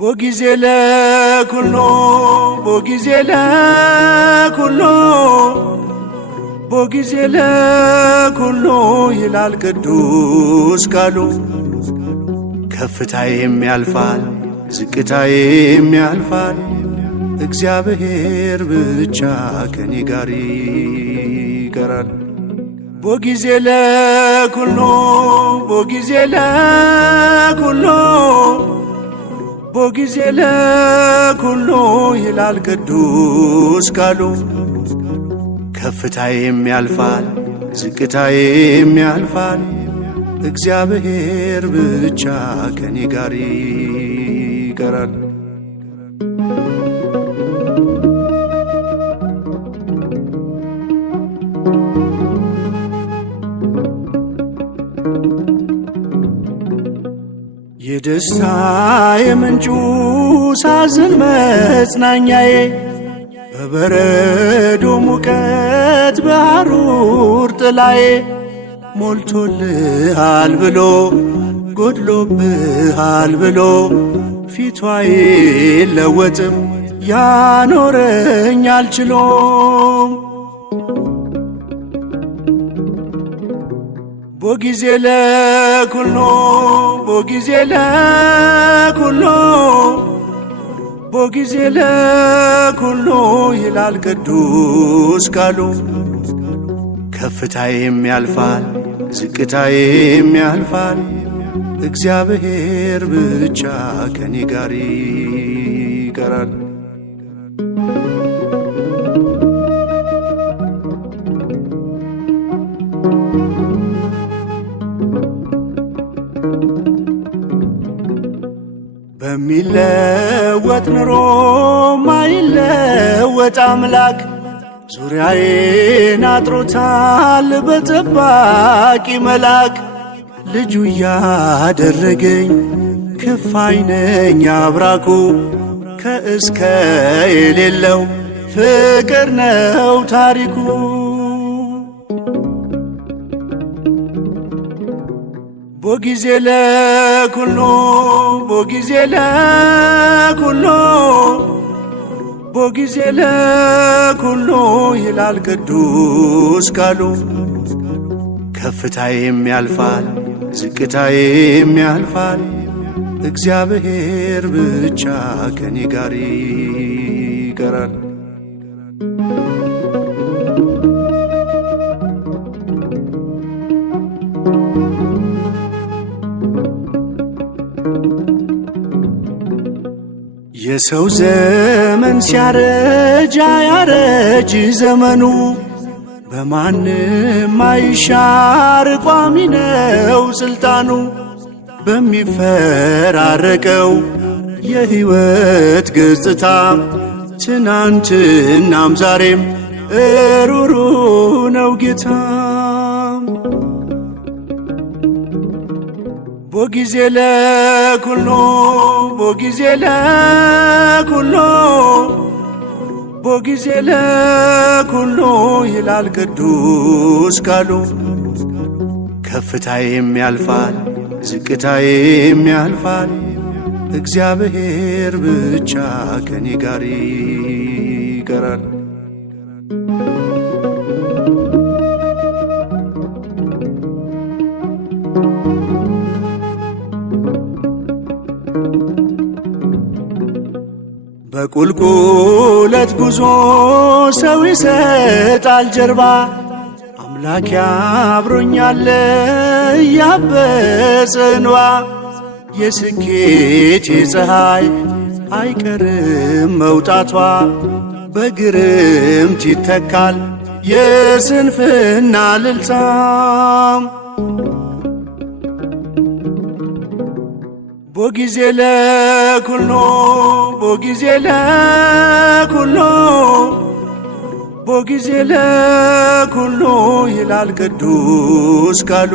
ቦጊዜ ለኩሎ ቦጊዜ ለኩሎ ቦጊዜ ለኩሎ ይላል ቅዱስ ቃሉ። ከፍታዬም ያልፋል ዝቅታዬም ያልፋል፣ እግዚአብሔር ብቻ ከኔ ጋር ይቀራል። ቦጊዜ ለኩሎ ቦጊዜ ለኩሎ ቦጊዜ ለኩሎ ይላል ቅዱስ ቃሉ። ከፍታዬም ያልፋል ዝቅታዬም ያልፋል፣ እግዚአብሔር ብቻ ከኔ ጋር ይቀራል። የደስታ የምንጩ ሳዝን መጽናኛዬ፣ በበረዶ ሙቀት በሐሩር ጥላዬ፣ ሞልቶልሃል ብሎ ጎድሎብሃል ብሎ ፊቷ አይለወጥም ያኖረኝ አልችሎም። ቦጊዜ ለኩሎ ቦጊዜ ለኩሎ ቦጊዜ ለኩሎ ይላል ቅዱስ ቃሉ። ከፍታዬም ያልፋል ዝቅታዬም ያልፋል፣ እግዚአብሔር ብቻ ከኔ ጋር ይቀራል። በሚለወጥ ኑሮ ማይለወጥ አምላክ ዙሪያዬን አጥሮታል በጠባቂ መልአክ። ልጁ ያደረገኝ ክፋይ ነኝ አብራኩ፣ ከእስከ የሌለው ፍቅር ነው ታሪኩ። ቦጊዜ ለኩሎ ቦጊዜ ለኩሎ ቦጊዜ ለኩሎ ይላል ቅዱስ ቃሉ። ከፍታዬም ያልፋል ዝቅታዬም ያልፋል፣ እግዚአብሔር ብቻ ከኔ ጋር ይቀራል። የሰው ዘመን ሲያረጅ አያረጅ ዘመኑ፣ በማንም አይሻር ቋሚ ነው ስልጣኑ። በሚፈራረቀው የሕይወት ገጽታ ትናንትናም ዛሬም እሩሩ ነው ጌታ። ቦጊዜ ለኩሎ ቦጊዜ ለኩሎ ቦጊዜ ለኩሎ ይላል ቅዱስ ቃሉ። ከፍታዬም ያልፋል ዝቅታዬም ያልፋል፣ እግዚአብሔር ብቻ ከኔ ጋር ይቀራል። በቁልቁለት ጉዞ ሰው ይሰጣል ጀርባ፣ አምላክ አብሮኛል እያበሰ እንባ። የስኬቴ ፀሐይ አይቀርም መውጣቷ፣ በግርምት ይተካል የስንፍና እልልታም። ቦጊዜ ለኩሎ ቦጊዜ ለኩሎ ቦጊዜ ለኩሎ ይላል ቅዱስ ቃሉ።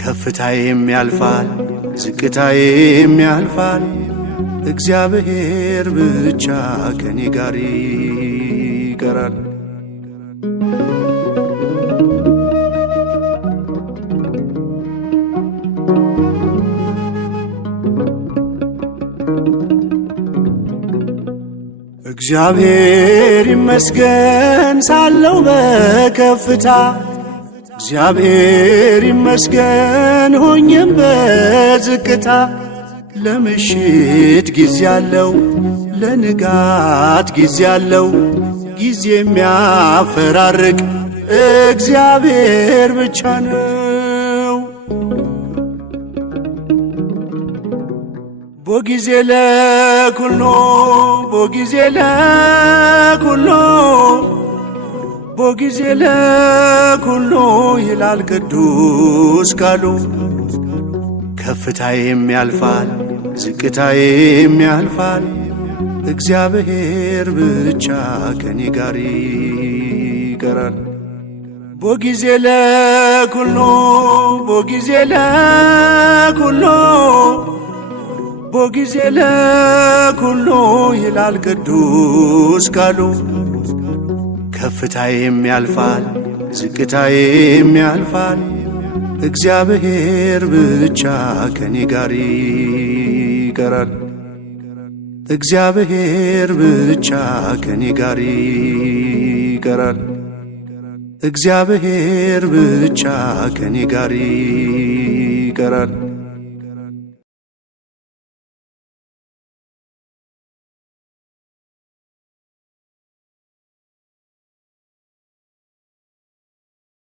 ከፍታዬም ያልፋል ዝቅታዬም ያልፋል፣ እግዚአብሔር ብቻ ከኔ ጋር ይቀራል። እግዚአብሔር ይመስገን ሳለው በከፍታ እግዚአብሔር ይመስገን ሆኜም በዝቅታ ለምሽት ጊዜ አለው ለንጋት ጊዜ አለው ጊዜ የሚያፈራርቅ እግዚአብሔር ብቻ ነው። ቦጊዜ ለኩሎ ቦጊዜ ለኩሎ ቦጊዜ ለኩሎ ይላል ቅዱስ ቃሉ። ከፍታዬም ያልፋል ዝቅታዬም ያልፋል እግዚአብሔር ብቻ ከኔ ጋር ይቀራል። ቦጊዜ ለኩሎ ቦጊዜ ለኩሎ ቦጊዜ ለኩሎ ይላል ቅዱስ ቃሉ። ከፍታዬም ያልፋል ዝቅታዬም ያልፋል እግዚአብሔር ብቻ ከኔ ጋር ይቀራል። እግዚአብሔር ብቻ ከኔ ጋር ይቀራል። እግዚአብሔር ብቻ ከኔ ጋር ይቀራል።